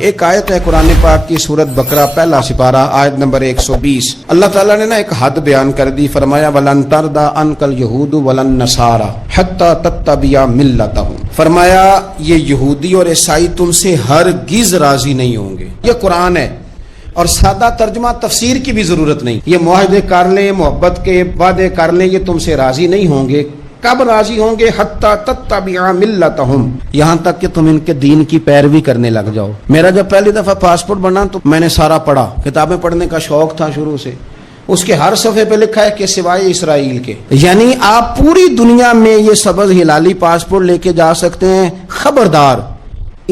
ایک آیت ہے قرآن پاک کی سورت بقرہ پہلا سپارہ آیت نمبر 120. اللہ تعالیٰ نے ایک حد بیان کر دی. فرمایا وَلَن تَرْضَىٰ عَنْكَ الْيَهُودُ وَلَا النَّصَارَىٰ حَتَّىٰ تَتَّبِعَ مِلَّتَهُمْ. فرمایا یہ یہودی اور عیسائی تم سے ہرگز راضی نہیں ہوں گے. یہ قرآن ہے اور سادہ ترجمہ تفسیر کی بھی ضرورت نہیں. یہ معاہدے کر لیں، محبت کے وعدے کر لیں، یہ تم سے راضی نہیں ہوں گے. کب راضی ہوں گے؟ حتی تتبع ملتہم، یہاں تک کہ تم ان کے دین کی پیروی کرنے لگ جاؤ. میرا جب پہلی دفعہ پاسپورٹ بنا تو میں نے سارا پڑھا. کتابیں پڑھنے کا شوق تھا شروع سے. اس کے ہر صفحے پہ لکھا ہے کہ سوائے اسرائیل کے. یعنی آپ پوری دنیا میں یہ سبز ہلالی پاسپورٹ لے کے جا سکتے ہیں، خبردار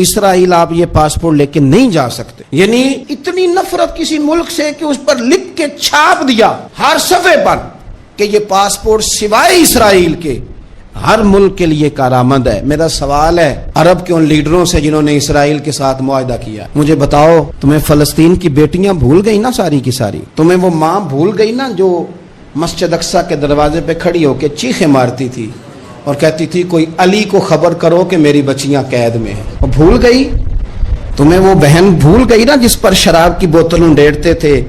اسرائیل آپ یہ پاسپورٹ لے کے نہیں جا سکتے. یعنی اتنی نفرت کسی ملک سے کہ اس پر لکھ کے چھاپ دیا ہر صفحے پر کہ یہ پاسپورٹ سوائے اسرائیل کے ہر ملک کے لیے کارآمد ہے. میرا سوال ہے عرب کے ان لیڈروں سے جنہوں نے اسرائیل کے ساتھ معاہدہ کیا، مجھے بتاؤ تمہیں فلسطین کی بیٹیاں بھول گئی نا ساری کی ساری؟ تمہیں وہ ماں بھول گئی نا جو مسجد اقصیٰ کے دروازے پہ کھڑی ہو کے چیخیں مارتی تھی اور کہتی تھی کوئی علی کو خبر کرو کہ میری بچیاں قید میں ہیں؟ وہ بھول گئی؟ تمہیں وہ بہن بھول گئی نا جس پر شراب کی بوتل انڈیلتے تھے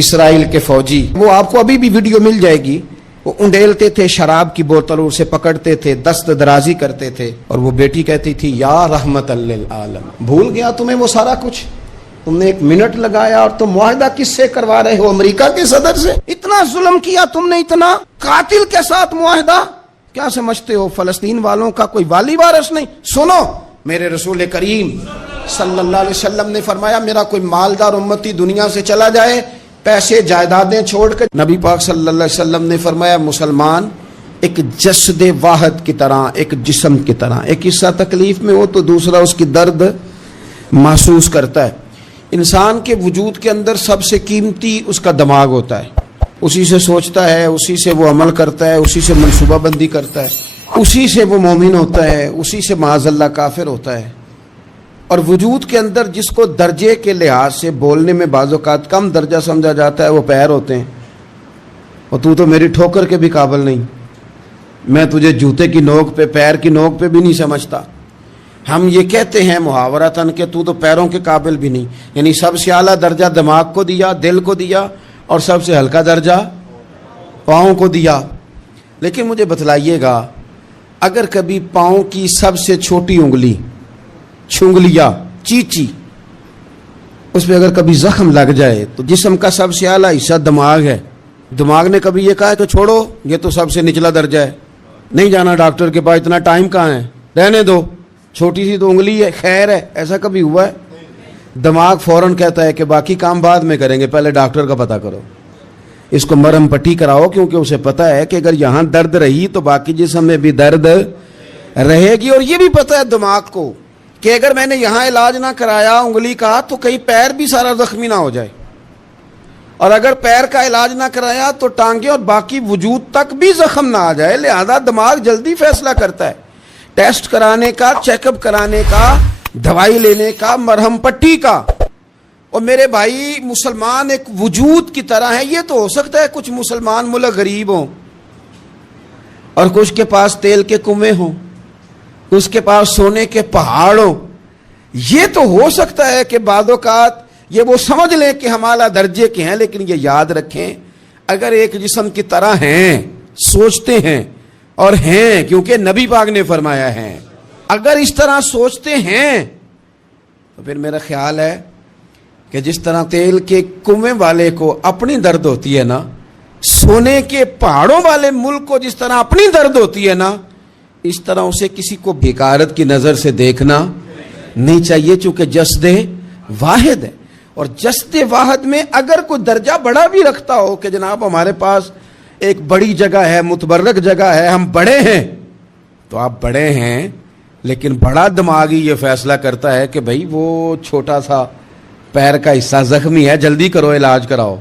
اسرائیل کے فوجی؟ وہ آپ کو ابھی بھی ویڈیو مل جائے گی. وہ انڈیلتے تھے شراب کی بوتل، اسے پکڑتے تھے، دست درازی کرتے تھے، اور وہ بیٹی کہتی تھی یا رحمت للعالم. بھول گیا تمہیں وہ سارا کچھ؟ تم نے 1 منٹ لگایا اور تم معاہدہ کس سے کروا رہے ہو؟ امریکہ کے صدر سے. اتنا ظلم کیا تم نے، اتنا قاتل کے ساتھ معاہدہ. کیا سمجھتے ہو فلسطین والوں کا کوئی والی وارث نہیں؟ سنو، میرے رسول کریم صلی اللہ علیہ وسلم نے فرمایا میرا کوئی مالدار امتی دنیا سے چلا جائے، پیسے جائیدادیں چھوڑ کر، نبی پاک صلی اللہ علیہ وسلم نے فرمایا مسلمان ایک جسد واحد کی طرح، ایک جسم کی طرح، ایک حصہ تکلیف میں ہو تو دوسرا اس کی درد محسوس کرتا ہے. انسان کے وجود کے اندر سب سے قیمتی اس کا دماغ ہوتا ہے. اسی سے سوچتا ہے، اسی سے وہ عمل کرتا ہے، اسی سے منصوبہ بندی کرتا ہے، اسی سے وہ مومن ہوتا ہے، اسی سے معاذ اللہ کافر ہوتا ہے. اور وجود کے اندر جس کو درجے کے لحاظ سے بولنے میں بعض اوقات کم درجہ سمجھا جاتا ہے وہ پیر ہوتے ہیں. اور تو میری ٹھوکر کے بھی قابل نہیں، میں تجھے جوتے کی نوک پہ، پیر کی نوک پہ بھی نہیں سمجھتا. ہم یہ کہتے ہیں محاورتاً کہ تو پیروں کے قابل بھی نہیں. یعنی سب سے اعلیٰ درجہ دماغ کو دیا، دل کو دیا، اور سب سے ہلکا درجہ پاؤں کو دیا. لیکن مجھے بتلائیے گا اگر کبھی پاؤں کی سب سے چھوٹی انگلی، چھنگلیا، چیچی، اس پہ اگر کبھی زخم لگ جائے تو جسم کا سب سے اعلیٰ حصہ دماغ ہے. دماغ نے کبھی یہ کہا ہے کہ چھوڑو یہ تو سب سے نچلا درجہ ہے، نہیں جانا ڈاکٹر کے پاس، اتنا ٹائم کہاں ہے، رہنے دو، چھوٹی سی تو انگلی ہے، خیر ہے؟ ایسا کبھی ہوا ہے؟ دماغ فوراً کہتا ہے کہ باقی کام بعد میں کریں گے، پہلے ڈاکٹر کا پتہ کرو، اس کو مرہم پٹی کراؤ، کیونکہ اسے پتہ ہے کہ اگر یہاں درد رہی تو باقی جسم میں بھی درد رہے گی. اور یہ بھی پتہ ہے دماغ کو کہ اگر میں نے یہاں علاج نہ کرایا انگلی کا تو کہیں پیر بھی سارا زخمی نہ ہو جائے، اور اگر پیر کا علاج نہ کرایا تو ٹانگیں اور باقی وجود تک بھی زخم نہ آ جائے. لہذا دماغ جلدی فیصلہ کرتا ہے، ٹیسٹ کرانے کا، چیک اپ کرانے کا، دوائی لینے کا، مرہم پٹی کا. اور میرے بھائی مسلمان ایک وجود کی طرح ہے. یہ تو ہو سکتا ہے کچھ مسلمان ملک غریب ہوں اور کچھ کے پاس تیل کے کنویں ہوں، اس کے پاس سونے کے پہاڑ ہوں. یہ تو ہو سکتا ہے کہ بعض اوقات یہ وہ سمجھ لیں کہ ہم اعلیٰ درجے کے ہیں، لیکن یہ یاد رکھیں اگر ایک جسم کی طرح ہیں، سوچتے ہیں اور ہیں، کیونکہ نبی پاک نے فرمایا ہے، اگر اس طرح سوچتے ہیں تو پھر میرا خیال ہے کہ جس طرح تیل کے کنویں والے کو اپنی درد ہوتی ہے نا، سونے کے پہاڑوں والے ملک کو جس طرح اپنی درد ہوتی ہے نا، اس طرح اسے کسی کو بیکارت کی نظر سے دیکھنا نہیں چاہیے، چونکہ جسد واحد ہے. اور جسد واحد میں اگر کوئی درجہ بڑا بھی رکھتا ہو کہ جناب ہمارے پاس ایک بڑی جگہ ہے، متبرک جگہ ہے، ہم بڑے ہیں، تو آپ بڑے ہیں، لیکن بڑا دماغی یہ فیصلہ کرتا ہے کہ بھائی وہ چھوٹا سا پیر کا حصہ زخمی ہے، جلدی کرو علاج کراؤ.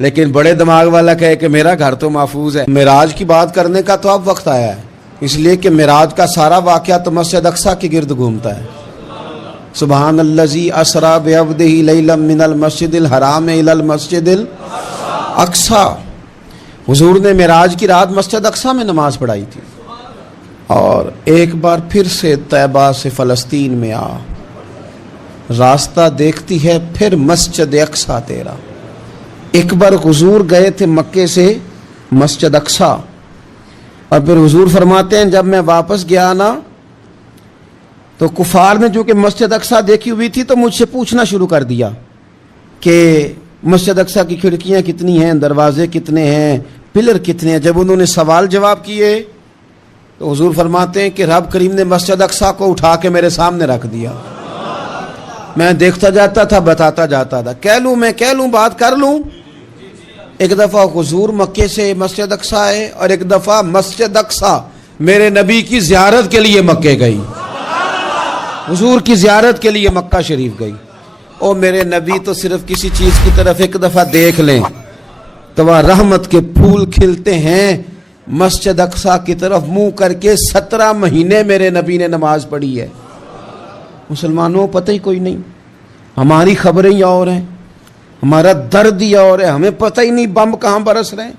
لیکن بڑے دماغ والا کہے کہ میرا گھر تو محفوظ ہے. معراج کی بات کرنے کا تو اب وقت آیا ہے، اس لیے کہ معراج کا سارا واقعہ تو مسجد اقصیٰ کے گرد گھومتا ہے. سبحان الذی اسریٰ بعبدہ لیلا من المسجد الحرام الی المسجد الاقصیٰ. حضور نے معراج کی رات مسجد اقصیٰ میں نماز پڑھائی تھی، اور ایک بار پھر سے طیبہ سے فلسطین میں راستہ دیکھتی ہے پھر مسجد اقصی تیرا. ایک بار حضور گئے تھے مکے سے مسجد اقصی، اور پھر حضور فرماتے ہیں جب میں واپس گیا نا تو کفار نے جو کہ مسجد اقصی دیکھی ہوئی تھی تو مجھ سے پوچھنا شروع کر دیا کہ مسجد اقصی کی کھڑکیاں کتنی ہیں، دروازے کتنے ہیں، پلر کتنے ہیں. جب انہوں نے سوال جواب کیے تو حضور فرماتے ہیں کہ رب کریم نے مسجد اقصی کو اٹھا کے میرے سامنے رکھ دیا. میں دیکھتا جاتا تھا، بتاتا جاتا تھا. کہہ لوں بات کر لوں. ایک دفعہ حضور مکے سے مسجد اقصی آئے اور ایک دفعہ مسجد اقصی میرے نبی کی زیارت کے لیے مکے گئی، حضور کی زیارت کے لیے مکہ شریف گئی. او میرے نبی تو صرف کسی چیز کی طرف ایک دفعہ دیکھ لیں تو وہاں رحمت کے پھول کھلتے ہیں. مسجد اقصی کی طرف منہ کر کے 17 مہینے میرے نبی نے نماز پڑھی ہے. مسلمانوں پتہ ہی کوئی نہیں، ہماری خبریں ہی اور ہیں، ہمارا درد ہی اور ہے، ہمیں پتہ ہی نہیں بم کہاں برس رہے ہیں،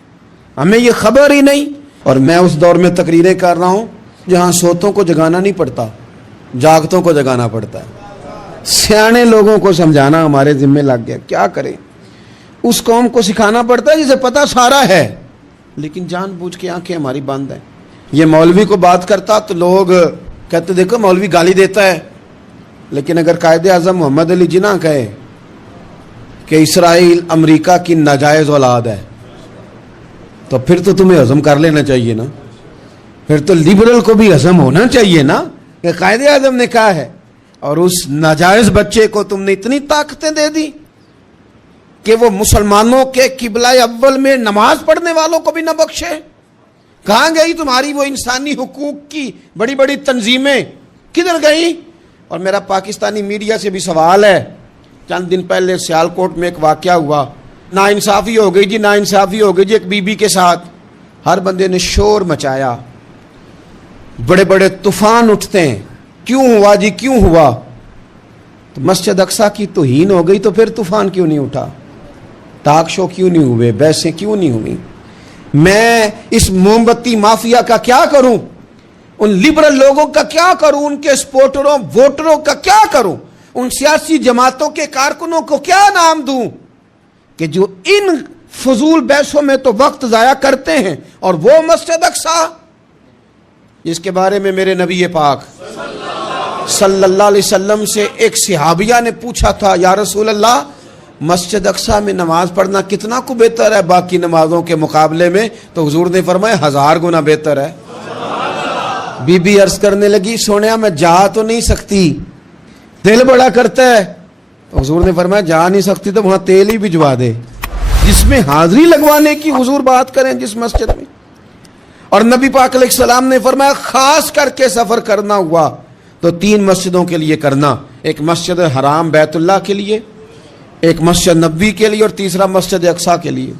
ہمیں یہ خبر ہی نہیں. اور میں اس دور میں تقریریں کر رہا ہوں جہاں سوتوں کو جگانا نہیں پڑتا، جاگتوں کو جگانا پڑتا ہے. سیانے لوگوں کو سمجھانا ہمارے ذمہ لگ گیا. کیا کریں، اس قوم کو سکھانا پڑتا ہے جسے پتہ سارا ہے لیکن جان بوجھ کے آنکھیں ہماری بند ہیں. یہ مولوی کو بات کرتا تو لوگ کہتے دیکھو مولوی گالی دیتا ہے، لیکن اگر قائد اعظم محمد علی جناح کہے کہ اسرائیل امریکہ کی ناجائز اولاد ہے تو پھر تو تمہیں ہضم کر لینا چاہیے نا. پھر تو لبرل کو بھی ہضم ہونا چاہیے نا کہ قائد اعظم نے کہا ہے، اور اس ناجائز بچے کو تم نے اتنی طاقتیں دے دی کہ وہ مسلمانوں کے قبلہ اول میں نماز پڑھنے والوں کو بھی نہ بخشے. کہاں گئی تمہاری وہ انسانی حقوق کی بڑی بڑی تنظیمیں، کدھر گئی؟ اور میرا پاکستانی میڈیا سے بھی سوال ہے. چند دن پہلے سیالکوٹ میں ایک واقعہ ہوا، ناانصافی ہو گئی جی، ناانصافی ہو گئی جی ایک بی بی کے ساتھ. ہر بندے نے شور مچایا، بڑے بڑے طوفان اٹھتے ہیں، کیوں ہوا جی کیوں ہوا؟ تو مسجد اقصی کی توہین ہو گئی تو پھر طوفان کیوں نہیں اٹھا؟ ٹاک شو کیوں نہیں ہوئے؟ بحثیں کیوں نہیں ہوئی؟ میں اس موم بتی مافیا کا کیا کروں؟ ان لبرل لوگوں کا کیا کروں؟ ان کے سپورٹروں ووٹروں کا کیا کروں؟ ان سیاسی جماعتوں کے کارکنوں کو کیا نام دوں کہ جو ان فضول بحثوں میں تو وقت ضائع کرتے ہیں، اور وہ مسجد اقصی جس کے بارے میں میرے نبی پاک صلی اللہ علیہ وسلم سے ایک صحابیہ نے پوچھا تھا، یا رسول اللہ مسجد اقصی میں نماز پڑھنا کتنا کو بہتر ہے باقی نمازوں کے مقابلے میں؟ تو حضور نے فرمایا 1000 گنا بہتر ہے. بی بی عرض کرنے لگی سونیا میں جا تو نہیں سکتی، دل بڑا کرتا ہے. تو حضور نے فرمایا جا نہیں سکتی تو وہاں تیل ہی بھجوا دے، جس میں حاضری لگوانے کی حضور بات کریں جس مسجد میں. اور نبی پاک علیہ السلام نے فرمایا خاص کر کے سفر کرنا ہوا تو 3 مسجدوں کے لیے کرنا، ایک مسجد حرام بیت اللہ کے لیے، ایک مسجد نبوی کے لیے، اور تیسرا مسجد اقصی کے لیے.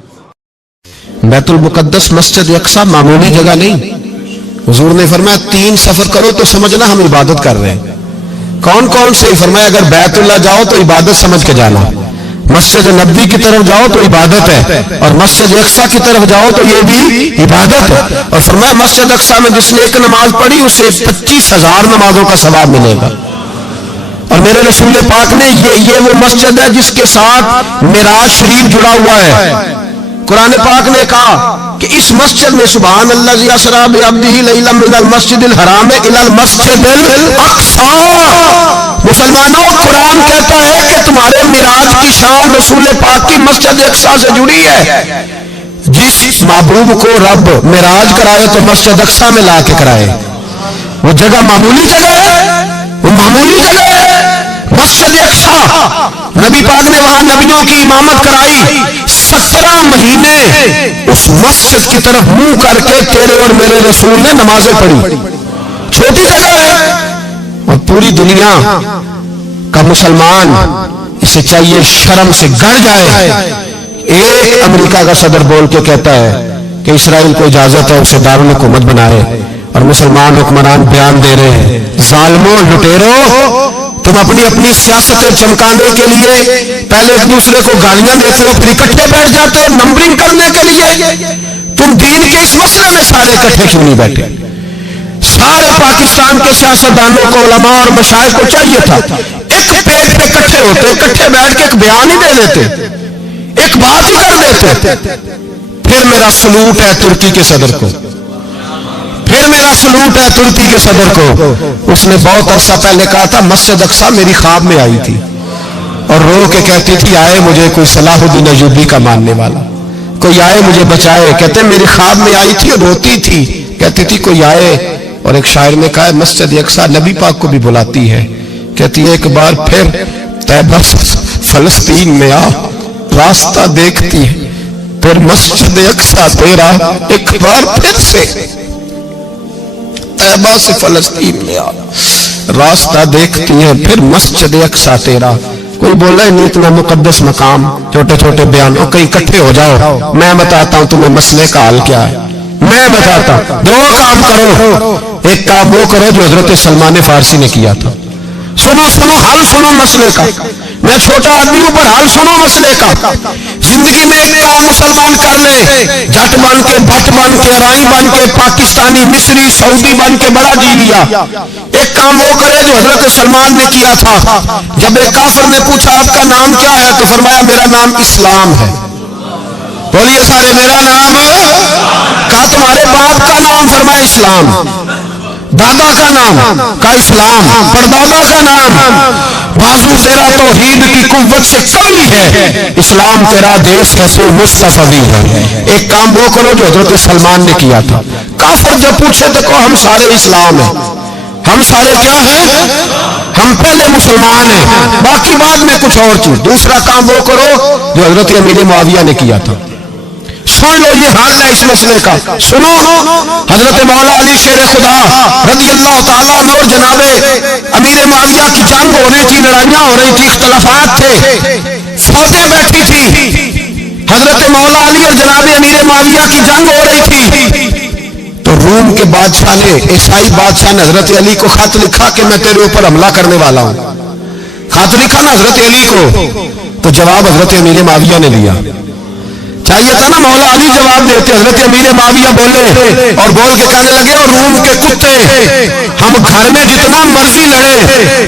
بیت المقدس مسجد اقصی معمولی جگہ نہیں. حضور نے فرمایا 3 سفر کرو تو سمجھنا ہم عبادت کر رہے ہیں. کون کون سے؟ فرمایا اگر بیت اللہ جاؤ تو عبادت سمجھ کے جانا، مسجد نبوی کی طرف جاؤ تو عبادت ہے، اور مسجد اقصی کی طرف جاؤ تو یہ بھی عبادت ہے. اور فرمایا مسجد اقصی میں جس نے ایک نماز پڑھی اسے 25,000 نمازوں کا ثواب ملے گا. اور میرے رسول پاک نے یہ وہ مسجد ہے جس کے ساتھ معراج شریف جڑا ہوا ہے. قرآن پاک نے کہا کہ اس مسجد میں سبحان اللہ ذی اسریٰ بعبدہ لیلا من المسجد الحرام الی المسجد الاقصی. مسلمانوں قرآن کہتا ہے کہ تمہارے معراج کی شان رسول پاک کی مسجد اقصی سے جڑی ہے. جس محبوب کو رب معراج کرائے تو مسجد اقصی میں لا کے کرائے. وہ جگہ معمولی جگہ ہے، وہ معمولی جگہ ہے. مسجد اقصی نبی پاک نے وہاں نبیوں کی امامت کرائی. 17 مہینے اس مسجد کی طرف منہ کر کے تیرے اور میرے رسول نے نمازیں پڑھی. چھوٹی جگہ ہے اور پوری دنیا کا مسلمان اسے چاہیے شرم سے گڑ جائے. ایک امریکہ کا صدر بول کے کہتا ہے کہ اسرائیل کو اجازت ہے اسے دارالحکومت بنائے، اور مسلمان حکمران بیان دے رہے ہیں ظالموں لٹیروں تم اپنی سیاستیں چمکانے کے لیے پہلے ایک دوسرے کو گالیاں دیتے ہو پھر اکٹھے بیٹھ جاتے ہو نمبرنگ کرنے کے لیے. تم دین کے اس مسئلے میں سارے اکٹھے کیوں نہیں بیٹھے؟ سارے پاکستان کے سیاستدانوں کو علماء اور مشائخ کو چاہیے تھا ایک پیٹ گیٹ پہ اکٹھے ہوتے، اکٹھے بیٹھ کے ایک بیان ہی دے دیتے، ایک بات ہی کر دیتے. پھر میرا سلوٹ ہے ترکی کے صدر کو، پھر میرا سلوٹ ہے ترکی کے صدر کو. اس نے بہت عرصہ پہلے کہا تھا مسجد اقصیٰ میری خواب میں آئی تھی اور رو کے کہتی تھی آئے مجھے کوئی صلاح الدین ایوبی کا ماننے والا، کوئی آئے مجھے بچائے. کہتے میری خواب میں آئی تھی اور روتی تھی، کہتی تھی کوئی آئے. اور ایک شاعر نے کہا مسجد اقصیٰ نبی پاک کو بھی بلاتی ہے، کہتی ہے ایک بار پھر طیبہ فلسطین میں آ راستہ دیکھتی ہے، پھر مسجد اقصیٰ تیرا ایک بار پھر سے طیبہ سے فلسطین میں آ راستہ دیکھتی ہے، پھر مسجد اقصیٰ تیرا. کوئی بولا نہیں اتنا مقدس مقام، چھوٹے چھوٹے بیان ہو کہیں اکٹھے ہو جاؤ، میں بتاتا ہوں تمہیں مسئلے کا حل کیا ہے. میں بتاتا ہوں دو کام کرو، ایک کام وہ کرو جو حضرت سلمان فارسی نے کیا تھا. سنو سنو حل سنو مسئلے کا. میں چھوٹا آدمی ہوں پر حل سنو مسئلے کا. زندگی میں ایک کام مسلمان کر لے، جٹ بن کے بٹ بن کے رائی بن کے پاکستانی مصری سعودی بن کے بڑا جی لیا. ایک کام وہ کرے جو حضرت سلمان نے کیا تھا. جب ایک کافر نے پوچھا آپ کا نام کیا ہے تو فرمایا میرا نام اسلام ہے. بولیے سارے میرا نام. کہا تمہارے باپ کا نام؟ فرمایا اسلام. دادا کا نام؟ کا اسلام. پردادا کا نام؟ بازو تیرا توحید کی قوت سے قوی ہے، اسلام تیرا دیش ہے تو مصطفی ہے. ایک کام وہ کرو جو حضرت سلمان نے کیا تھا. کافر جب پوچھے تو کہو ہم سارے اسلام ہیں، ہم سارے کیا ہیں؟ ہم پہلے مسلمان ہیں، باقی بعد میں کچھ اور چیز. دوسرا کام وہ کرو جو حضرت امیر معاویہ نے کیا تھا. سن لو یہ حال ہے اس مسئلے کا. سنو حضرت مولا علی شیر خدا رضی اللہ تعالیٰ عنہ اور جناب امیر معاویہ کی جنگ ہو رہی تھی، لڑائیاں ہو رہی تھی، اختلافات تھے، فوجیں بیٹھی تھی. حضرت مولا علی اور جناب امیر معاویہ کی جنگ ہو رہی تھی تو روم کے بادشاہ نے، عیسائی بادشاہ نے حضرت علی کو خط لکھا کہ میں تیرے اوپر حملہ کرنے والا ہوں. خط لکھا نا حضرت علی کو، تو جواب حضرت امیر معاویہ نے لیا. چاہیے تھا نا مولا علی جواب دیتے، حضرت امیر معاویہ بولے اور بول کے کہنے لگے اور روم کے کتے ہم گھر میں جتنا مرضی لڑے،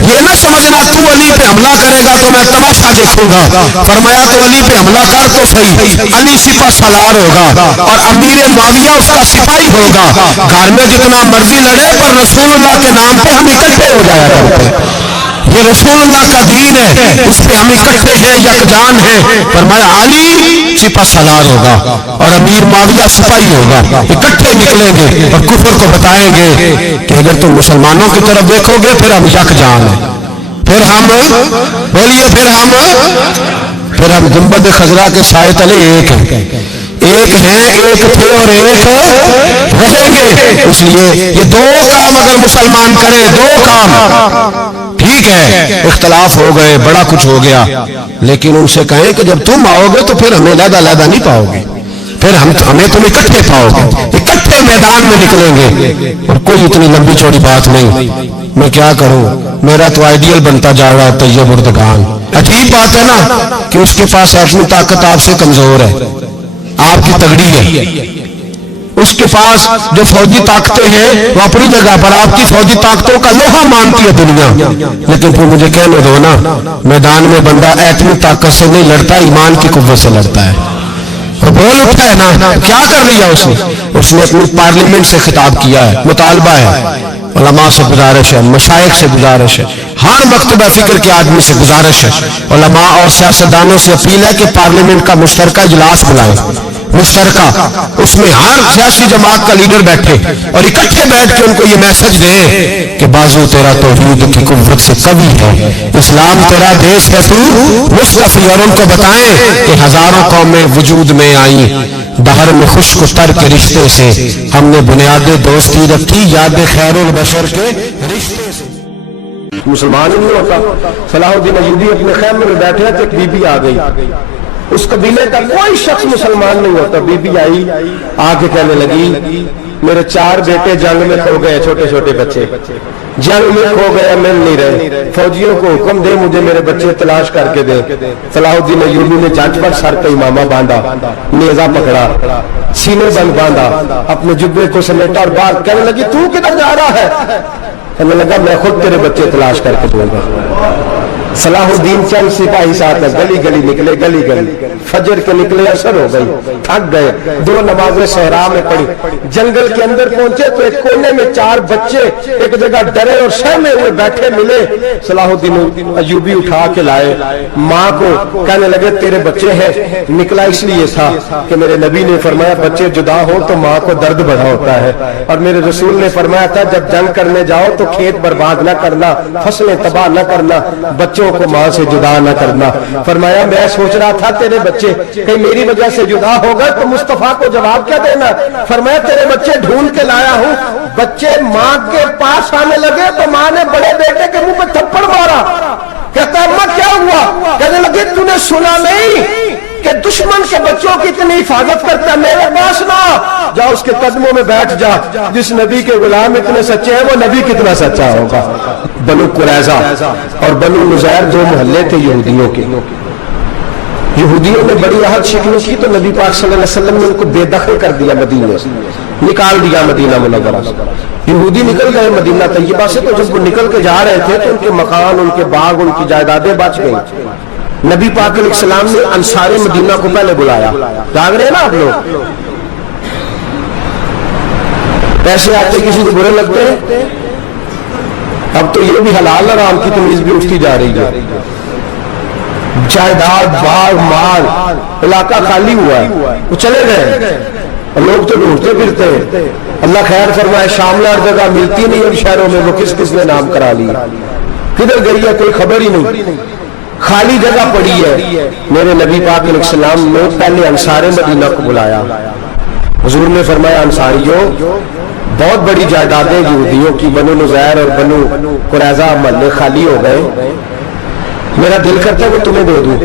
یہ نہ سمجھنا تو علی پہ حملہ کرے گا تو میں تماشا دیکھوں گا. فرمایا تو علی پہ حملہ کر تو صحیح، علی سپہ سالار ہوگا اور امیر معاویہ اس کا سپاہی ہوگا. گھر میں جتنا مرضی لڑے پر رسول اللہ کے نام پہ ہم اکٹھے ہو جایا کرتے. یہ رسول اللہ کا دین ہے، اس پہ ہم اکٹھے ہیں، یکجان ہیں. فرمایا علی سپہ سالار ہوگا اور امیر معاویہ سپاہی ہوگا، اکٹھے نکلیں گے اور کفر کو بتائیں گے کہ اگر تم مسلمانوں کی طرف دیکھو گے پھر ہم یکجان ہیں. پھر ہم بولیے پھر ہم گنبد خضرا کے سائے تلے ایک ہیں، ایک ہیں، ایک تھے اور ایک رہیں گے. اس لیے یہ دو کام اگر مسلمان کرے، دو کام ٹھیک ہے، اختلاف ہو گئے، بڑا کچھ ہو گیا، لیکن ان سے کہیں کہ جب تم آؤ گے تو پھر ہمیں علیحدہ علیحدہ نہیں پاؤ گے، پھر ہمیں تم اکٹھے پاؤ گے، اکٹھے میدان میں نکلیں گے. اور کوئی اتنی لمبی چوڑی بات نہیں. میں کیا کروں، میرا تو آئیڈیل بنتا جا رہا ہے طیب اردگان. عجیب بات ہے نا کہ اس کے پاس ایٹمی طاقت آپ سے کمزور ہے، آپ کی تگڑی ہے. اس کے پاس جو فوجی طاقتیں ہیں وہ اپنی جگہ پر، آپ کی فوجی طاقتوں کا لوہا مانتی ہے دنیا. لیکن پھر مجھے کہنے دو نا، میدان میں بندہ ایٹمی طاقت سے نہیں لڑتا، ایمان کی قوت سے لڑتا ہے. اور بول اٹھا ہے نا، کیا کر لیا اس نے اپنی پارلیمنٹ سے خطاب کیا ہے، مطالبہ ہے، علماء سے گزارش ہے، مشائخ سے گزارش ہے، ہر مکتبہ فکر کے آدمی سے گزارش ہے، علماء اور سیاستدانوں سے اپیل ہے کہ پارلیمنٹ کا مشترکہ اجلاس بلائیں، مشترکہ، اس میں ہر سیاسی جماعت کا لیڈر بیٹھے اور اکٹھے بیٹھ کے ان کو یہ میسج دیں کہ بازو تیرا توحید کی قوت سے قوی ہے، اسلام تیرا دیش ہے تو مصطفی. اور ان کو بتائیں کہ ہزاروں قومیں وجود میں آئیں، دہر میں خشک تر کے رشتے سے ہم نے بنیاد دوستی رکھی، یاد خیر البشر کے رشتے سے. مسلمان ہی نہیں ہوتا. صلاح الدین ایوبی اپنے خیمے میں بیٹھے تو ایک بی بی آ گئی، اس قبیلے کا کوئی شخص مسلمان نہیں ہوتا. بی بی آئی، آ کے کہنے لگی میرے 4 بیٹے جنگ میں کھو گئے، چھوٹے چھوٹے بچے جنگ میں کھو گئے، مل نہیں رہے، فوجیوں کو حکم دے مجھے میرے بچے تلاش کر کے دے. صلاح الدین ایوبی نے جھٹ پٹ سر پہ امامہ باندھا، نیزہ پکڑا، سینے بند باندھا، اپنے جبے کو سمیٹا اور باہر. کہنے لگی تو کدھر جا رہا ہے؟ کہنے لگا میں خود تیرے بچے تلاش کر کے دوں گا. صلاح الدین چند سپاہی ساتھ گلی گلی نکلے، گلی گلی فجر کے نکلے اثر ہو گئی، تھک گئے، 2 نمازیں صحرا میں پڑھی، جنگل کے اندر پہنچے تو ایک کونے میں 4 بچے ایک جگہ ڈرے اور سہمے ہوئے بیٹھے ملے، صلاح الدین ایوبی اٹھا کے لائے، ماں کو کہنے لگے تیرے بچے ہیں، نکلا اس لیے تھا کہ میرے نبی نے فرمایا بچے جدا ہو تو ماں کو درد بڑا ہوتا ہے، اور میرے رسول نے فرمایا تھا جب جنگ کرنے جاؤ تو کھیت برباد نہ کرنا، فصلیں تباہ نہ کرنا، بچوں کو ماں سے جدا نہ کرنا۔ فرمایا میں سوچ رہا تھا تیرے بچے کہیں میری وجہ سے جدا ہو گئے تو مصطفیٰ کو جواب کیا دینا؟ فرمایا تیرے بچے ڈھونڈ کے لایا ہوں۔ بچے ماں کے پاس آنے لگے تو ماں نے بڑے بیٹے کے منہ پہ تھپڑ مارا، کہتا اماں کیا ہوا؟ کہنے لگے تو نے سنا نہیں کہ دشمن کے بچوں کی اتنی حفاظت کرتا ہے، میرے پاس نہ جا، اس کے قدموں میں بیٹھ جا، جس نبی کے غلام اتنے سچے ہیں وہ نبی کتنا سچا ہوگا۔ بنو قریظہ اور بنو نذیر 2 محلے تھے یہودیوں کے، یہودیوں نے بڑی عہد شکنی کی تو نبی پاک صلی اللہ علیہ وسلم نے ان کو بے دخل کر دیا، مدینے سے نکال دیا، مدینہ منورہ سے۔ یہودی نکل گئے مدینہ طیبہ سے، تو جب وہ نکل کے جا رہے تھے تو ان کے مکان، ان کے باغ، ان کی جائیدادیں بچ گئی۔ نبی پاک علیہ السلام نے انصار مدینہ کو پہلے بلایا، جاگ رہے ہیں نا آپ لوگ، پیسے آتے کسی کو برے لگتے ہیں، اب تو یہ بھی حلال حرام کی تمیز بھی اٹھتی جا رہی ہے، جائیداد، باغ، مال، علاقہ خالی ہوا ہے، وہ چلے گئے، لوگ تو ڈھونڈتے پھرتے ہیں۔ اللہ خیر فرمائے، شاملہ ہر جگہ ملتی نہیں ان شہروں میں، وہ کس کس نے نام کرا لیا، کدھر گئی ہے کوئی خبر ہی نہیں، خالی جگہ پڑی ہے۔ میرے نبی پاک علیہ السلام نے پہلے انصار مدینہ کو بلایا، حضور نے فرمایا انصاریوں بہت بڑی جائیدادیں یہودیوں کی، بنو نذیر اور بنو قریظہ محلے خالی ہو گئے، میرا دل کرتا ہے وہ تمہیں دے دوں،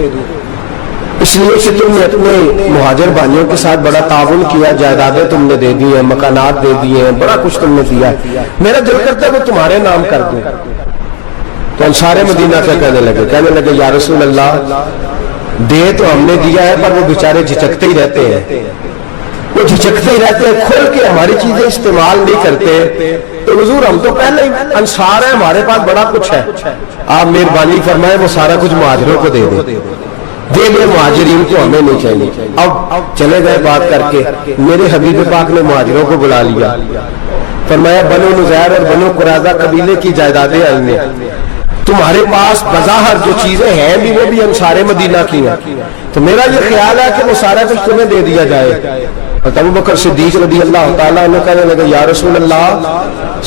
اس لیے کہ تم نے اپنے مہاجر بھائیوں کے ساتھ بڑا تعاون کیا، جائیدادیں تم نے دے دی ہیں، مکانات دے دیے ہیں، بڑا کچھ تم نے دیا، میرا دل کرتا ہے وہ تمہارے نام کر دوں۔ تو انصار مدینہ سے کہنے لگے یا رسول اللہ دے تو ہم نے دیا ہے پر وہ بیچارے جھچکتے ہی رہتے ہیں، وہ جھچکتے ہی رہتے ہیں، کھل کے ہماری چیزیں استعمال نہیں کرتے، تو حضور ہم تو پہلے ہی انصار ہیں، ہمارے پاس بڑا کچھ ہے، آپ مہربانی فرمائے وہ سارا کچھ مہاجروں کو دے دے مہاجرین کو ہمیں نہیں چاہیے۔ اب چلے گئے بات کر کے، میرے حبیب پاک نے مہاجروں کو بلا لیا، فرمایا بنو نذیر اور بنو قریظہ قبیلے کی جائیدادیں آئی ہیں، تمہارے پاس بظاہر جو چیزیں ہیں بھی وہ بھی انصار مدینہ کی ہیں، تو میرا یہ خیال ہے کہ وہ سارا کچھ تمہیں دے دیا جائے۔ ابو بکر صدیق رضی اللہ تعالیٰ عنہ کہنے لگے یا رسول اللہ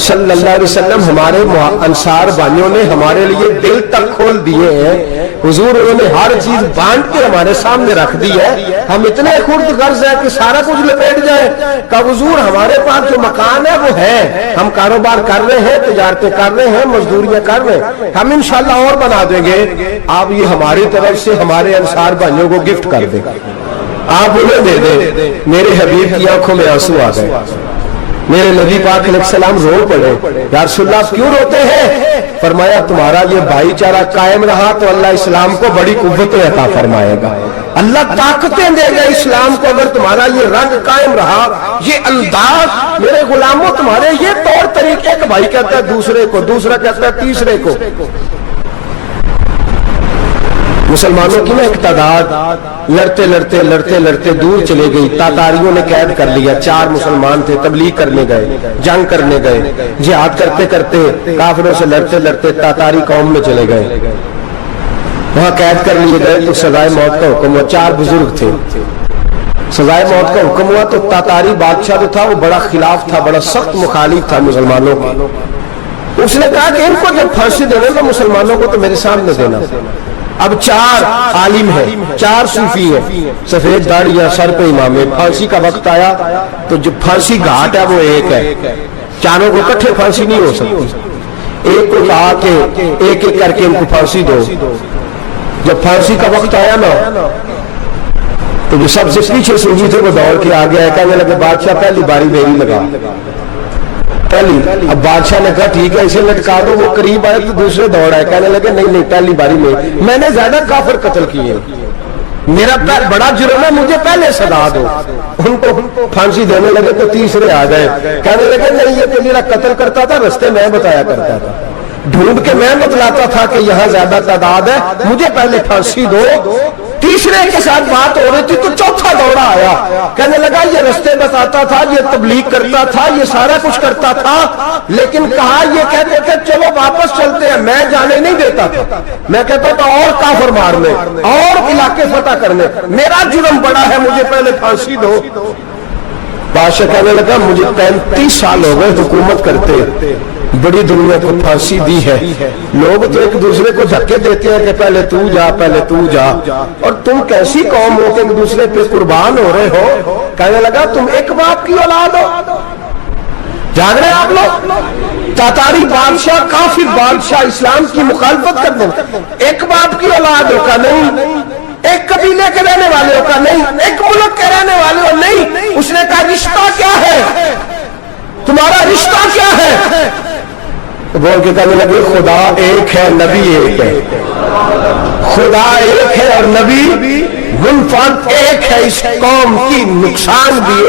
صلی اللہ علیہ وسلم ہمارے انصار بھائیوں نے ہمارے لیے دل تک کھول دیے ہیں، حضور انہوں نے ہر چیز بانٹ کے ہمارے سامنے رکھ دی ہے، ہم اتنے خرد غرض ہیں کہ سارا کچھ لپیٹ جائے۔ کہ حضور ہمارے پاس جو مکان ہے وہ ہے، ہم کاروبار کر رہے ہیں، تجارتیں کر رہے ہیں، مزدوریاں کر رہے ہیں، ہم انشاءاللہ اور بنا دیں گے، آپ یہ ہماری طرف سے ہمارے انصار بھائیوں کو گفٹ کر دیں، آپ انہیں دے دیں۔ میرے حبیب کی آنکھوں میں آنسو آ گئے، میرے نبی پاک علیہ السلام رو پڑے، یا رسول اللہ کیوں روتے ہیں؟ فرمایا تمہارا یہ بھائی چارہ قائم رہا تو اللہ اسلام کو بڑی قوتیں عطا فرمائے گا، اللہ طاقتیں دے گا اسلام کو، اگر تمہارا یہ رنگ قائم رہا، یہ انداز، میرے غلاموں تمہارے یہ طور طریقے، ایک بھائی کہتا ہے دوسرے کو، دوسرا کہتا ہے تیسرے کو۔ مسلمانوں کی نا ایک تعداد لڑتے لڑتے لڑتے لڑتے دور چلے گئی، تاتاریوں نے قید کر لیا، 4 مسلمان تھے، تبلیغ کرنے گئے، جنگ کرنے گئے، جہاد کرتے کرتے کافروں سے لڑتے لڑتے تاتاری قوم میں چلے گئے، وہاں قید کر لیے گئے، تو سزائے موت کا حکم ہوا، 4 بزرگ تھے، سزائے موت کا حکم ہوا، تو تاتاری بادشاہ جو تھا وہ بڑا خلاف تھا، بڑا سخت مخالف تھا مسلمانوں کے، اس نے کہا کہ ان کو جب پھانسی دینا تو مسلمانوں کو تو میرے سامنے دینا۔ اب 4 عالم ہیں، 4 صوفی ہیں، سفید داڑیاں، سر پہ امامے، پھانسی کا وقت آیا تو جو پھانسی گھاٹ ہے وہ ایک ہے، چاروں کو اکٹھے پھانسی نہیں ہو سکتی، ایک کو کہا کہ ایک ایک کر کے ان کو پھانسی دو۔ جب پھانسی کا وقت آیا نا تو جو سب سے پیچھے صوفی تھے وہ دوڑ کے آگے آئے، کہنے لگے بادشاہ پہلی باری میری لگا، پہلی۔ اب بادشاہ نے کہا ٹھیک ہے اسے لٹکا دو، وہ قریب آئے تو دوسرے دوڑ آئے، کہنے لگے نہیں نہیں پہلی باری میں نے زیادہ کافر قتل کیے، میرا بڑا جرم ہے، مجھے پہلے سزا دو۔ ان کو پھانسی دینے لگے تو تیسرے آ گئے، کہنے لگے نہیں یہ تو میرا قتل کرتا تھا، رستے میں بتایا کرتا تھا، ڈھونڈ کے میں بتلاتا تھا کہ یہاں زیادہ تعداد ہے, مجھے پہلے پھانسی دو. تیسرے کے ساتھ بات ہو رہی تھی تو چوتھا دوڑا آیا, کہنے لگا یہ رستے بتاتا تھا, یہ تبلیغ کرتا تھا, یہ سارا کچھ کرتا تھا, لیکن کہا یہ کہتے تھے چلو واپس چلتے ہیں, میں جانے نہیں دیتا تھا. میں کہتا تھا اور کافر مارنے اور علاقے فتح کرنے, میرا جرم بڑا ہے, مجھے پہلے پھانسی دو. بادشاہ کہنے لگا مجھے 35 سال ہو گئے حکومت کرتے, بڑی دنیا کو پھانسی دی ہے. لوگ تو ایک دوسرے کو دھکے دیتے ہیں کہ پہلے تو جا, پہلے تو جا, اور تم کیسی قوم ہو کہ ایک دوسرے پہ قربان ہو رہے ہو. کہنے لگا تم ایک باپ کی اولاد ہو. جان رہے آپ لوگ, تاتاری بادشاہ, کافر بادشاہ, اسلام کی مخالفت کر دیں, ایک باپ کی اولاد ہو کا نہیں, ایک قبیلے کے رہنے والے ہو کا نہیں, ایک ملک کے رہنے والے ہو نہیں. اس نے کہا رشتہ کیا ہے, تمہارا رشتہ کیا ہے؟ بول کے کہنے لگے خدا ایک ہے, نبی ایک ہے. خدا ایک ہے اور نبی منفرد ایک ہے. اس قوم کی نقصان بھی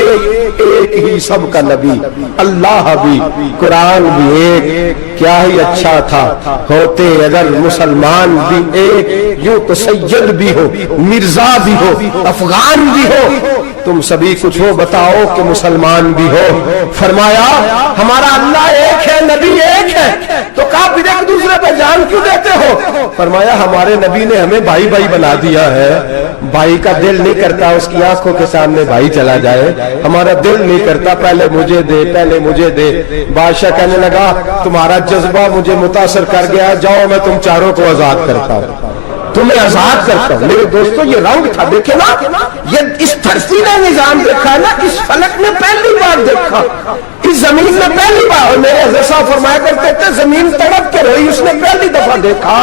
ایک ہی, سب کا نبی, اللہ بھی, قرآن بھی ایک. کیا ہی اچھا تھا ہوتے اگر مسلمان بھی ایک, یوں تو سید بھی ہو, مرزا بھی ہو, افغان بھی ہو, تم سبھی کچھ ہو, بتاؤ کہ مسلمان بھی ہو. فرمایا ہمارا اللہ ایک ہے, نبی ایک ہے. تو کہا پھر ایک دوسرے پہ جان کیوں دیتے ہو؟ فرمایا ہمارے نبی نے ہمیں بھائی بھائی بنا دیا ہے. بھائی کا دل نہیں کرتا اس کی آنکھوں کے سامنے بھائی چلا جائے, ہمارا دل نہیں کرتا پہلے مجھے دے, پہلے مجھے دے. بادشاہ کہنے لگا تمہارا جذبہ مجھے متاثر کر گیا, جاؤ میں تم چاروں کو آزاد کرتا ہوں, تمہیں آزاد کرتا ہوں. میرے دوستو یہ رنگ تھا, دیکھے نا, یہ اس دھرتی نے نظام دیکھا ہے نا, اس فلک نے پہلی بار دیکھا, اس زمین نے پہلی بار. اور میرے حضرت صاحب فرمایا کرتے تھے زمین تڑپ کے رہی, اس نے پہلی دفعہ دیکھا.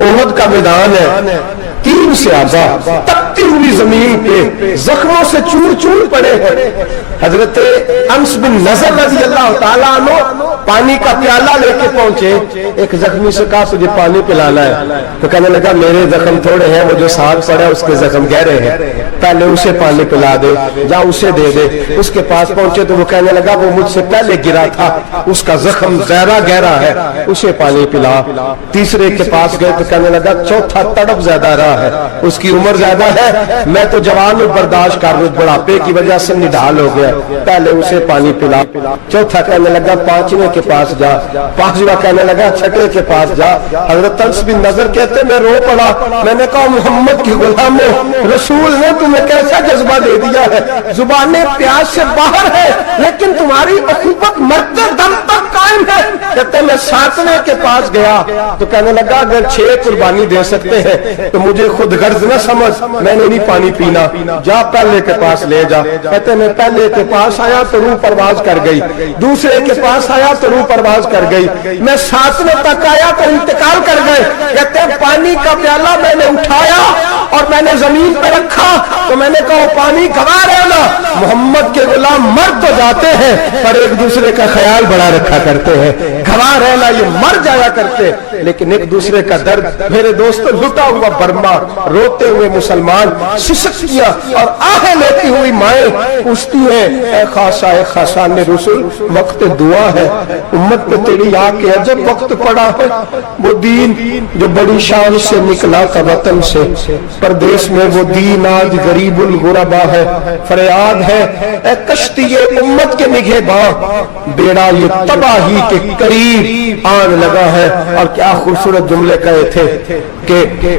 احد کا میدان ہے, 3 صحابہ تپتی ہوئی زمین پہ زخموں سے چور چور پڑے ہیں. حضرت انس بن نضر رضی اللہ تعالیٰ عنہ پانی کا پیالہ لے کے پہنچے. ایک زخمی سے کہا تجھے پانی پلانا ہے, تو کہنے لگا میرے زخم تھوڑے ہیں, وہ جو ساتھ پڑا ہے اس کے زخم گہرے ہیں, پہلے اسے پانی پلا دے, جا اسے دے دے. اس کے پاس پہنچے تو وہ کہنے لگا وہ مجھ سے پہلے گرا تھا, اس کا زخم زیادہ گہرا ہے, اسے پانی پلا. تیسرے کے پاس گئے تو کہنے لگا چوتھا تڑپ زیادہ رہا ہے, اس کی عمر زیادہ ہے, میں تو جوان اور برداشت کر لوں, بڑھاپے کی وجہ سے نڈھال ہو گیا, پہلے اسے پانی پلا. چوتھا کہنے لگا پانچویں کے پاس جا, پانچواں کہنے لگا چھٹے کے پاس جا. حضرت انس بن نضر کہتے میں رو پڑا, میں نے کہا محمد کی غلاموں, رسول نے تمہیں کیسا جذبہ دے دیا ہے, زبانیں پیاس سے باہر ہے لیکن تمہاری اخوت مرتے دم تک قائم ہے. کہتے میں 7ویں کے پاس گیا تو کہنے لگا اگر 6 قربانی دے سکتے ہیں تو مجھے خود غرض نہ سمجھ, میں نے نہیں پانی پینا, جا پہلے کے پاس لے جا. کہتے میں پہلے کے پاس آیا تو روح پرواز کر گئی, دوسرے کے پاس آیا تو روح پرواز کر گئی, میں 7ویں تک آیا تو انتقال کر گئے. کہتے ہیں پانی کا پیالہ میں نے اٹھایا اور میں نے زمین پہ رکھا تو میں نے کہا پانی گھما رہنا, محمد کے غلام مر تو جاتے ہیں پر ایک دوسرے کا خیال بڑا رکھا کرتے ہیں, گھما رہنا یہ مر جایا کرتے لیکن ایک دوسرے کا درد. میرے دوستو لٹا ہوا برما, روتے ہوئے مسلمان, سسکیاں اور آہیں لیتی ہوئی مائیں پوچھتی ہیں اے خاصا, اے خاصان رسول, وقت دعا ہے, امت پہ تیری آ کے عجب وقت پڑا ہے. وہ دین جو بڑی شان سے نکلا تھا وطن سے, پردیس میں وہ دین آج غریب الغربا ہے. فریاد ہے اے کشتی امت کے نگہباں, بیڑا یہ تباہی کے قریب آن لگا ہے. اور کیا خوبصورت جملے کہے تھے کہ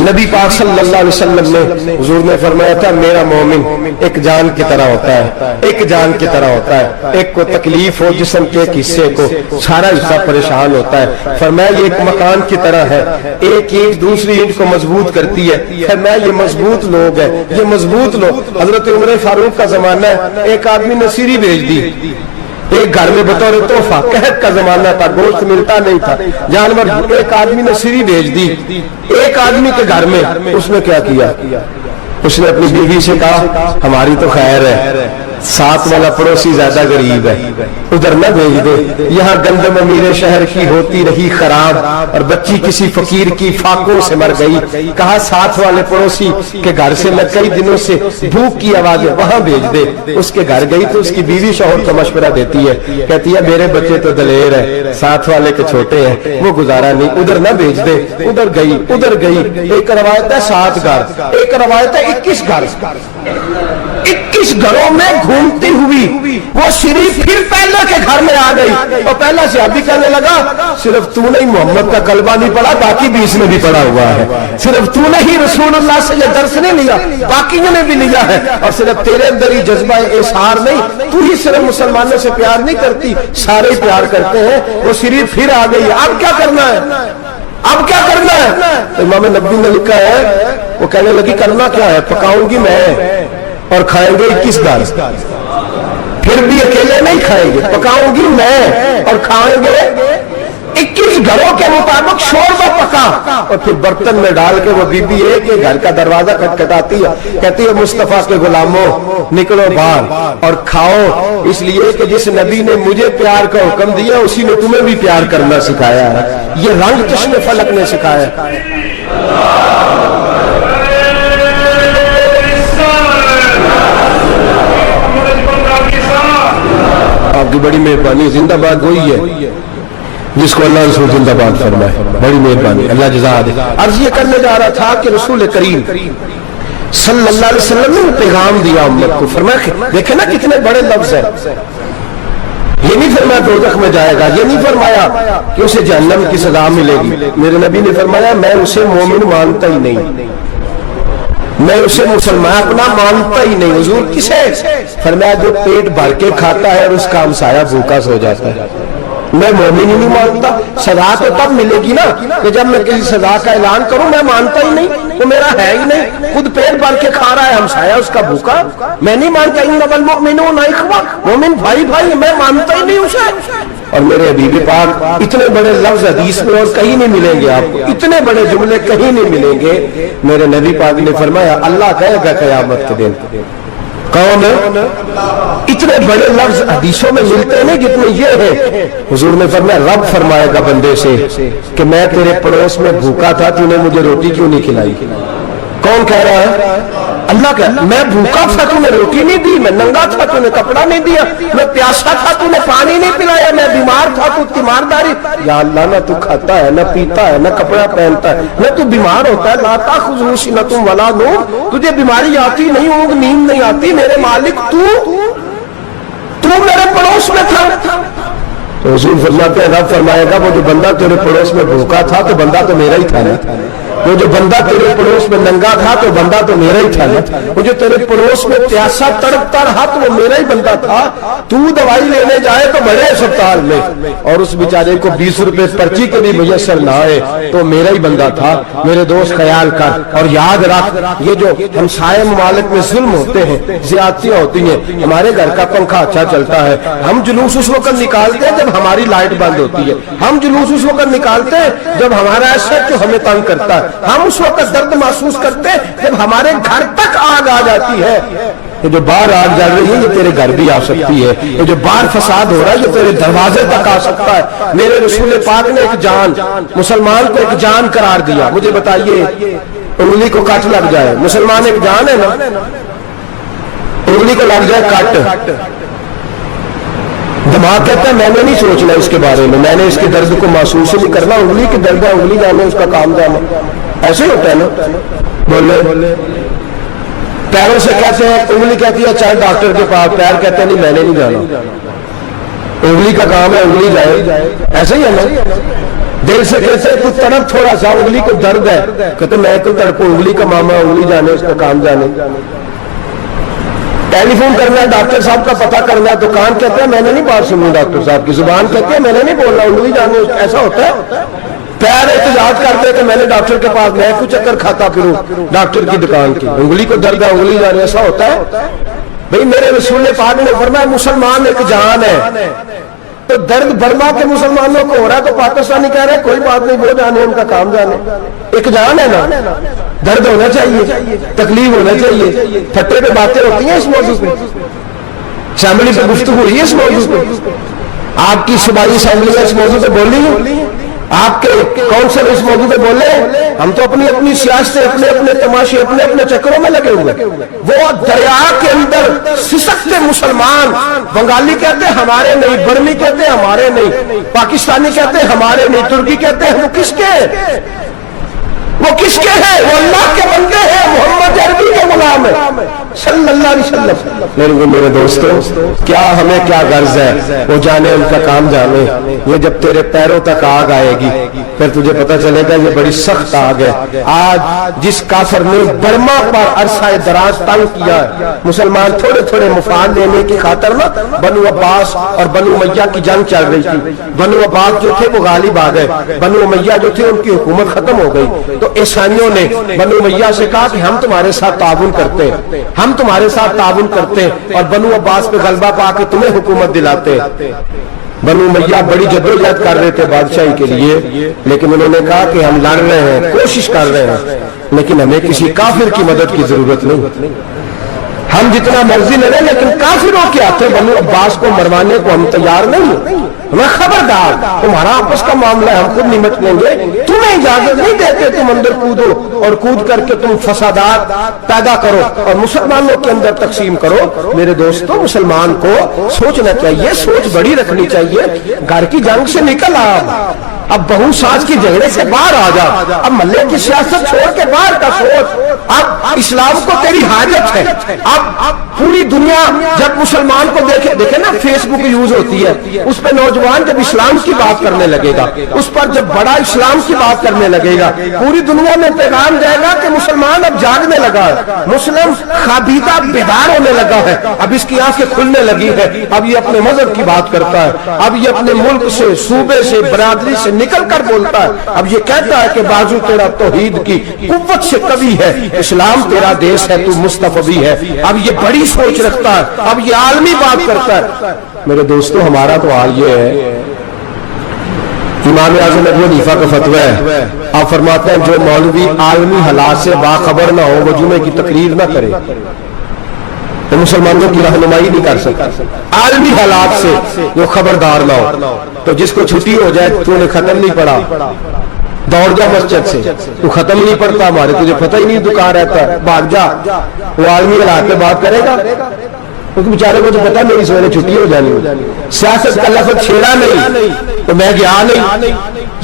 نبی پاک صلی اللہ علیہ وسلم نے, حضور نے فرمایا تھا میرا مومن ایک جان کی طرح ہوتا ہے, ایک جان کی طرح ہوتا ہے. ایک کو تکلیف ہو جسم کے ایک حصے کو, سارا حصہ پریشان ہوتا ہے. فرمایا یہ ایک مکان کی طرح ہے, ایک اینٹ دوسری اینٹ کو مضبوط کرتی ہے. فرمایا یہ مضبوط لوگ ہیں, یہ مضبوط لوگ. حضرت عمر فاروق کا زمانہ ہے, ایک آدمی نے سیری بھیج دی ایک گھر میں بطور تحفہ, قحط کا زمانہ تھا, گوشت ملتا نہیں تھا, جانور. ایک آدمی نے سیری بھیج دی ایک آدمی کے گھر میں. اس نے کیا کیا, اس نے اپنی بیوی سے کہا ہماری تو خیر ہے, ساتھ والا پڑوسی زیادہ غریب ہے, ادھر نہ بھیج دے. یہاں گندم امیر شہر کی ہوتی رہی خراب, اور بچی کسی فقیر کی فاقوں سے مر گئی. کہا ساتھ والے پڑوسی کے گھر سے میں کئی دنوں سے بھوک کی آوازیں, وہاں بھیج دے. اس کے گھر گئی تو اس کی بیوی شوہر کو مشورہ دیتی ہے, کہتی ہے میرے بچے تو دلیر ہے, ساتھ والے کے چھوٹے ہیں, وہ گزارا نہیں, ادھر نہ بھیج دے. ادھر گئی. ایک روایت ہے 7 گھر, ایک روایت ہے 21 گھر. 21 گھروں میں گھومتی ہوئی وہ شریف پھر پہلے کے گھر میں آ گئی, اور پہلا صحابی کہنے لگا صرف تو نے محمد کا کلمہ نہیں پڑھا, باقی بھی اس میں بھی پڑھا ہوا ہے. صرف تو نے ہی رسول اللہ سے یہ درس نہیں لیا, باقیوں نے بھی لیا ہے. اور صرف تیرے اندر ہی جذبہ اظہار نہیں, تو ہی صرف مسلمانوں سے پیار نہیں کرتی, سارے پیار کرتے ہیں. وہ شریف پھر آ گئی. اب کیا کرنا ہے, اب کیا کرنا ہے؟ امام نبوی نے لکھا ہے, وہ کہنے لگی کرنا کیا ہے, پکاؤں گی میں اور کھائیں گے 21 گھر. پھر بھی اکیلے نہیں کھائیں گے, پکاؤں گی میں اور کھائیں گے 21 گھروں کے مطابق شوربہ پکا, اور پھر برتن میں ڈال کے وہ بی بی ایک گھر کا دروازہ کھٹکھٹاتی ہے, کہتی ہے مصطفیٰ کے غلاموں نکلو باہر اور کھاؤ, اس لیے کہ جس نبی نے مجھے پیار کا حکم دیا اسی نے تمہیں بھی پیار کرنا سکھایا ہے. یہ رنگ چشم فلک نے سکھایا. آپ کی بڑی مہربانی. زندہ باد وہی ہے جس کو اللہ رسول زندہ باد فرمائے, بڑی مہربانی, اللہ جزا دے. عرض یہ کرنے جا رہا تھا کہ رسول کریم صلی اللہ علیہ وسلم نے پیغام دیا امت کو. فرمایا دیکھیں نا کتنے بڑے لفظ ہیں. یہ نہیں فرمایا دوزخ میں جائے گا, یہ نہیں فرمایا کہ اسے جہنم کی سزا ملے گی. میرے نبی نے فرمایا میں اسے مومن مانتا ہی نہیں, میں اسے مسلمان اپنا مانتا ہی نہیں. حضور کسے؟ فرمایا جو پیٹ بھر کے کھاتا ہے اور اس کا ہمسایہ بھوکا سو جاتا ہے. میں مومن ہی نہیں مانتا. سزا تو تب ملے گی نا کہ جب میں کسی سزا کا اعلان کروں. میں مانتا ہی نہیں, وہ میرا ہے ہی نہیں. خود پیٹ بھر کے کھا رہا ہے, ہمسایہ اس کا بھوکا, میں نہیں مانتا. انما المؤمنون اخوہ, مومن بھائی بھائی, میں مانتا ہی نہیں اسے. اور میرے حبیب پاک اتنے بڑے لفظ حدیث میں اور کہیں نہیں ملیں گے آپ کو, اتنے بڑے جملے کہیں نہیں ملیں گے. میرے نبی پاک نے فرمایا اللہ کہے گا قیامت کے دن کون ہے؟ اتنے بڑے لفظ حدیثوں میں ملتے نہیں جتنے یہ ہیں. حضور نے فرمایا رب فرمائے گا بندے سے کہ میں تیرے پڑوس میں بھوکا تھا, تو نے مجھے روٹی کیوں نہیں کھلائی؟ کون کہہ رہا ہے؟ اللہ کہہ رہا ہے میں بھوکا تھا, تو نے روٹی نہیں دی, میں ننگا تھا, تو نے کپڑا نہیں دیا, میں پیاسا تھا, تو نے پانی نہیں پلایا, میں بیمار تھا, تو تیمارداری. یا اللہ نہ تو کھاتا ہے, نہ پیتا ہے, نہ کپڑا پہنتا ہے, نہ تو بیمار ہوتا ہے, لا تاخذہ سنۃ ولا نوم, تجھے بیماری آتی نہیں, اونگ نیند نہیں آتی. میرے مالک تو میرے پڑوس میں تھا. تو حضور فرماتے ہیں رب فرمائے گا وہ جو بندہ تیرے پڑوس میں بھوکا تھا تو بندہ تو میرا ہی تھا نا, وہ جو بندہ تیرے پڑوس میں ننگا تھا تو بندہ تو میرا ہی تھا نا, وہ جو تیرے پڑوس میں پیاسا تڑپتا رہا تو وہ میرا ہی بندہ تھا. تو دوائی لینے جائے تو بڑے اسپتال میں اور اس بیچارے کو 20 روپے پرچی کے بھی میسر نہ آئے تو میرا ہی بندہ تھا. میرے دوست خیال کر اور یاد رکھ, یہ جو ہمسائے ممالک میں ظلم ہوتے ہیں, زیادتیاں ہوتی ہیں. ہمارے گھر کا پنکھا اچھا چلتا ہے, ہم جلوس اس وقت نکالتے ہیں جب ہماری لائٹ بند ہوتی ہے, ہم جلوس اس وقت نکالتے ہیں جب ہمارا ایسا جو ہمیں تنگ کرتا ہے, ہم اس وقت درد محسوس کرتے ہیں جب ہمارے گھر تک آگ آ جاتی ہے. یہ جو باہر آگ جل رہی ہے یہ تیرے گھر بھی آ سکتی ہے, یہ جو باہر فساد ہو رہا ہے یہ تیرے دروازے تک آ سکتا ہے. میرے رسول پاک نے ایک جان, مسلمان کو ایک جان قرار دیا. مجھے بتائیے انگلی کو کٹ لگ جائے, مسلمان ایک جان ہے نا, انگلی کو لگ جائے کٹ, دماغ کہتا ہے میں نے نہیں سوچنا اس کے بارے میں نے اس کے درد کو محسوس نہیں کرنا. انگلی کے درد ہے, انگلی جانے, اس کا کام جانا. ایسے ہوتا ہے نا. بولے پیروں سے کہتے ہیں, انگلی کہتی ہے چاہے ڈاکٹر کے پاس, پیر کہتے ہیں نہیں میں نے نہیں جانا, انگلی کا کام ہے انگلی جائے. ایسے ہی ہے نا. دل سے کہتے ہیں کچھ تڑپ تھوڑا سا, انگلی کو درد ہے, کہتے میں کل تڑپوں, انگلی کا ماما, انگلی جانے, اس کا کام جانے. ٹیلی فون کرنا ہے, ڈاکٹر صاحب کا پتہ کرنا ہے, دکان کہتے ہیں میں نے نہیں بات سنی ڈاکٹر صاحب کی, زبان کہتے ہیں میں نے نہیں بولنا, انگلی جانے. ایسا ہوتا ہے. پیر احتجاج کرتے کہ میں نے ڈاکٹر کے پاس, میں کچھ چکر کھاتا پھروں ڈاکٹر کی دکان کی, انگلی کو درد ہے انگلی جانے. ایسا ہوتا ہے بھئی. میرے رسول پاک نے فرمایا مسلمان ایک جان ہے. تو درد برما کے مسلمانوں کو ہو رہا ہے تو پاکستانی کہہ رہے ہیں کوئی بات نہیں, وہ جانے, ان کا کام جانے. ایک جان ہے نا, درد ہونا چاہیے, تکلیف ہونا چاہیے. پھٹے پہ باتیں ہوتی ہیں اس موضوع میں. اسمبلی پہ گفتگو ہوئی ہے اس موضوع پہ؟ آپ کی صوبائی اسمبلی میں اس موضوع پہ بولی ہے؟ آپ کے کونسل اس موضوع پہ بولے؟ ہم تو اپنی اپنی سیاستیں، اپنے اپنے تماشے، اپنے اپنے چکروں میں لگے ہوئے. وہ دریا کے اندر سسکتے مسلمان، بنگالی کہتے ہیں ہمارے نہیں، برمی کہتے ہیں ہمارے نہیں، پاکستانی کہتے ہیں ہمارے نہیں، ترکی کہتے ہیں، وہ کس کے ہیں؟ وہ کس کے ہیں؟ وہ اللہ کے بندے ہیں، محمد عربی کے غلام ہیں صلی اللہ علیہ وسلم. میرے دوستو، کیا ہمیں کیا غرض ہے؟ وہ جانے، ان کا کام جانے. یہ جب تیرے پیروں تک آگ آئے گی پھر تجھے پتہ چلے گا یہ بڑی سخت آگ ہے. آج جس کافر نے برما پر عرصہ دراز تنگ کیا ہے، مسلمان تھوڑے تھوڑے مفاد لینے کی خاطر نا بنو عباس اور بنو امیہ کی جنگ چل رہی تھی. بنو عباس جو تھے وہ غالب آ گئے، بنو امیہ جو تھے ان کی حکومت ختم ہو گئی. تو عیسائیوں نے بنو امیہ سے کہا کہ ہم تمہارے ساتھ تعاون کرتے ہیں، ہم تمہارے ساتھ تعاون کرتے ہیں اور بنو عباس پہ غلبہ پا کے تمہیں حکومت دلاتے. بنو امیہ بڑی جدوجہد کر رہے تھے بادشاہی کے لیے، لیکن انہوں نے کہا کہ ہم لڑ رہے ہیں، کوشش کر رہے ہیں، لیکن ہمیں کسی کافر کی مدد کی ضرورت نہیں. ہم جتنا مرضی لڑیں لیکن کافروں کے ہاتھوں بنو عباس کو مروانے کو ہم تیار نہیں. ہمیں خبردار، تمہارا آپس کا معاملہ ہے، ہم خود نمٹ لیں گے، تمہیں اجازت نہیں دیتے تم اندر کودو اور کود کر کے تم فسادات پیدا کرو اور مسلمانوں کے اندر تقسیم کرو. میرے دوستو، مسلمان کو سوچنا چاہیے، سوچ بڑی رکھنی چاہیے. گھر کی جنگ سے نکل آ، اب بہو ساز کی جھگڑے سے باہر آ جا، اب محلے کی سیاست چھوڑ کے باہر کا سوچ. اب اسلام کو تیری حاجت ہے. اب پوری دنیا جب مسلمان کو دیکھے نا، فیس بک یوز ہوتی ہے، اس پہ نوجوان جب اسلام کی بات کرنے لگے گا، اس پر جب بڑا اسلام کی بات کرنے لگے گا، پوری دنیا میں پیغام جائے گا کہ مسلمان اب جاگنے لگا ہے، مسلم خوابیدہ بیدار ہونے لگا ہے، اب اس کی آنکھیں کھلنے لگی ہے، اب یہ اپنے مذہب کی بات کرتا ہے، اب یہ اپنے ملک سے، صوبے سے، برادری سے نکل کر بولتا ہے. اب یہ کہتا ہے کہ بازو تیرا توحید کی قوت سے قوی ہے، اسلام تیرا دیش ہے، تو مصطفی ہے. اب یہ بڑی سوچ رکھتا ہے، اب یہ عالمی بات کرتا ہے. میرے دوستو، ہمارا تو حال یہ ہے، امام اعظم ابو حنیفہ کا فتویٰ ہے، آپ فرماتے ہیں جو مولوی عالمی حالات سے باخبر نہ ہو وہ جمعے کی تقریر نہ کرے تو مسلمانوں کی رہنمائی نہیں کر سکتا. عالمی حالات سے جو خبردار نہ ہو، تو جس کو چھٹی ہو جائے تو نے ختم نہیں پڑھا، دوڑ جا مسجد سے، تو ختم نہیں پڑتا، ہمارے تجھے پتہ ہی نہیں دکان رہتا ہے، بھاگ جا. وہ عالمی حالات پہ بات کرے گا کیونکہ بیچارے کو تو پتا میری سویرے چھٹی ہو جانی. سیاست کا لفظ چھیڑا نہیں تو میں گیا نہیں.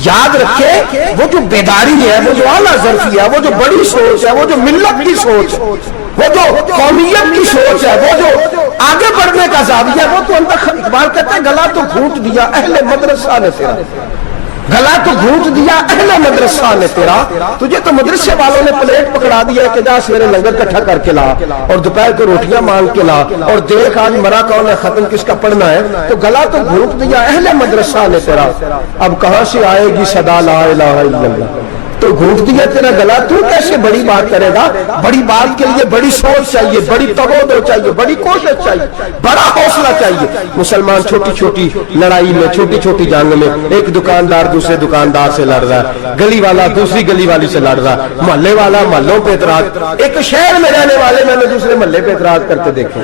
یاد رکھے، وہ جو بیداری ہے، وہ جو اعلیٰ ظرفی ہے، وہ جو بڑی سوچ ہے، وہ جو ملت کی سوچ، وہ جو قومیت کی سوچ ہے، وہ جو آگے بڑھنے کا زاویہ ہے، وہ تو اندر اقبال کہتے ہیں گلا تو گھونٹ دیا اہل مدرسہ نے تیرا، گلا تو گھونٹ دیا اہل مدرسہ نے تیرا. تجھے تو مدرسے والوں نے پلیٹ پکڑا دیا کہ جا سویرے لنگر کٹھا کر کے لا اور دوپہر کو روٹیاں مانگ کے لا اور دیکھ آج مرا کون ہے، ختم کس کا پڑھنا ہے. تو گلا تو گھونٹ دیا اہل مدرسہ نے تیرا، اب کہاں سے آئے گی صدا لا الہ الا اللہ. تو گھونٹ دیا تیرا گلا، تو کیسے بڑی بات کرے گا؟ بڑی بات کے لیے بڑی سوچ چاہیے، بڑی تگودو چاہیے، بڑی کوشش چاہیے، بڑا حوصلہ چاہیے. مسلمان چھوٹی چھوٹی لڑائی میں، چھوٹی چھوٹی جنگ میں، ایک دکاندار دوسرے دکاندار سے لڑ رہا ہے، گلی والا دوسری گلی والی سے لڑ رہا ہے، محلے والا محلوں پہ اعتراض. ایک شہر میں رہنے والے میں نے دوسرے محلے پہ اعتراض کرتے دیکھے.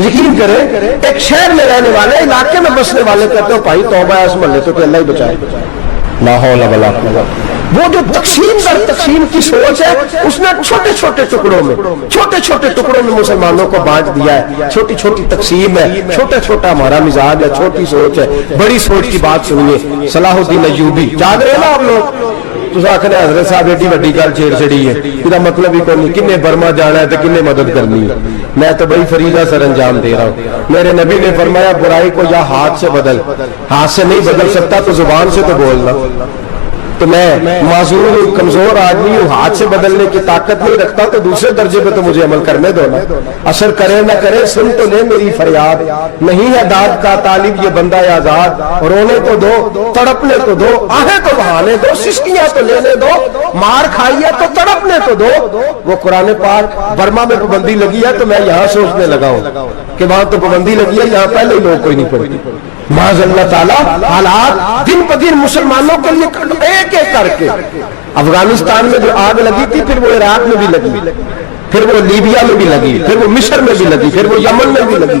یقین کریں، ایک شہر میں رہنے والے، علاقے میں بسنے والے کہتے ہو بھائی توبہ ہے اس محلے تو کہ اللہ ہی بچائے. لا حول ولا قوت. وہ جو تقسیم در تقسیم کی سوچ ہے، اس نے چھوٹے چھوٹے ٹکڑوں میں مسلمانوں کو بانٹ دیا ہے. چھوٹی چھوٹی تقسیم ہے، چھوٹا چھوٹا ہمارا مزاج ہے، چھوٹی سوچ ہے. بڑی سوچ کی بات سنیے. صلاح الدین ایوبی، یاد رہے نا آپ لوگ؟ تو آخر حضرت صاحب ایڈی وڈی گل چھیڑ چھڑی ہے، میرا مطلب ہی کوئی نہیں، کنے برما جانا ہے تو کنے مدد کرنی ہے. میں تو بڑی فریضہ سر انجام دے رہا ہوں. میرے نبی نے فرمایا برائی کو یا ہاتھ سے بدل، ہاتھ سے نہیں بدل سکتا تو زبان سے تو بولنا. تو میں معذور ہوں، کمزور آدمی ہوں، ہاتھ سے بدلنے کی طاقت نہیں رکھتا، تو دوسرے درجے پہ تو مجھے عمل کرنے دو نا. اثر کرے نہ کرے سن تو لے میری فریاد، نہیں ہے داد کا طالب یہ بندہ آزاد. رونے تو دو، تڑپنے تو دو، آہیں تو بہانے دو، سسکیاں تو لینے دو، مار کھائی ہے تو تڑپنے تو دو. وہ قرآن پاک برما میں پابندی لگی ہے تو میں یہاں سوچنے لگا ہوں کہ وہاں تو پابندی لگی ہے، یہاں پہلے ہی لوگ کوئی نہیں پڑھتی. معاذ اللہ تعالیٰ حالات دن بدن مسلمانوں کے لیے ایک ایک کر کے. افغانستان میں جو آگ لگی تھی، پھر وہ عراق میں بھی لگی، پھر وہ لیبیا میں بھی لگی، پھر وہ مصر میں بھی لگی، پھر وہ یمن میں بھی لگی.